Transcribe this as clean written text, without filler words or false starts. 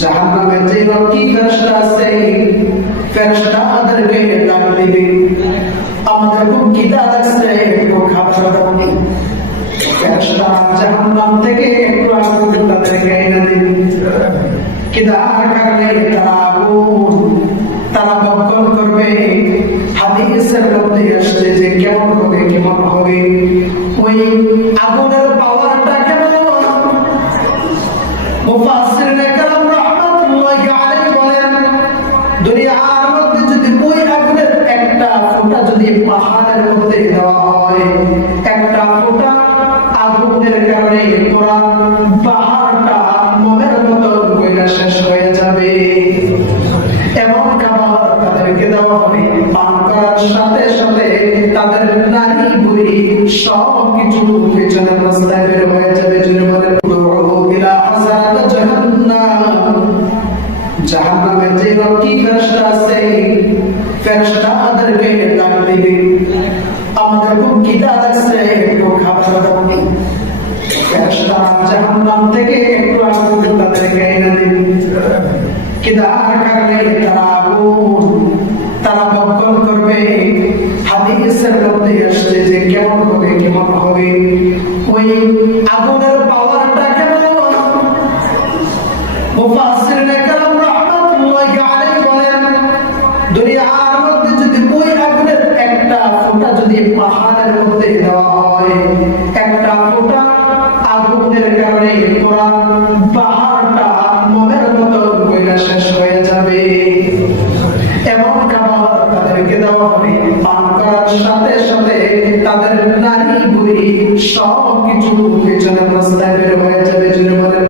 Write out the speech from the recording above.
জাহান্নামের যে রকি ফেরেশতা আছে ফেরেশতাদেরকে ডাক দিবে, আমাদের খুব খিদা লাগছে, একটু খাবার দাও। ফেরেশতা জাহান্নাম থেকে একটু আগুন তাদেরকে এনে দিবে। খিদার কারণে তারা বকল করবে। হাদিসের মধ্যে আসছে যে কেমন হবে ওই আগুনের পাওয়ারটা কেমন। মুফাসসিরিনে কেরাম রাহমাতুল্লাহি আলাইহি বলেন, দুনিয়ার মধ্যে যদি ওই আগুনের একটা ফোঁটা যদি পাহাড়ের মধ্যে দেওয়া হয়, একটা ফোঁটা আগুনের কারণে পুরো পাহাড়টা মনের মতো গলে শেষ হয়ে যাবে। এমন খাবার তাদেরকে দেওয়া হবে, পান করার সাথে সাথে তাদের নারী বুড়ি সব কিছু পেছনের রাস্তায় বের হয়ে যাবে। জাহান্নামের যে রকি ফেরেশতা আছে ফেরেশতাদেরকে ডাক দিবে, আমাদের খুব খিদা লাগছে, একটু খাবার দাও। ফেরেশতা জাহান্নাম থেকে একটু আগুন তাদেরকে এনে দিবে। খিদার কারণে তারা বকল করবে। হাদিসের মধ্যে আসছে যে কেমন হবে ওই আগুনের পাওয়ারটা কেমন। মুফাসসিরিনে কেরাম রাহমাতুল্লাহি আলাইহি বলেন, দুনিয়ার মধ্যে যদি ওই আগুনের একটা ফোঁটা যদি পাহাড়ের মধ্যে দেওয়া হয়, একটা ফোঁটা আগুনের কারণে পুরো পাহাড়টা মনের মতো গলে শেষ হয়ে যাবে। এমন খাবার তাদেরকে দেওয়া হবে, পান করার সাথে সাথে তাদের নারী বুড়ি সব কিছু পেছনের রাস্তায়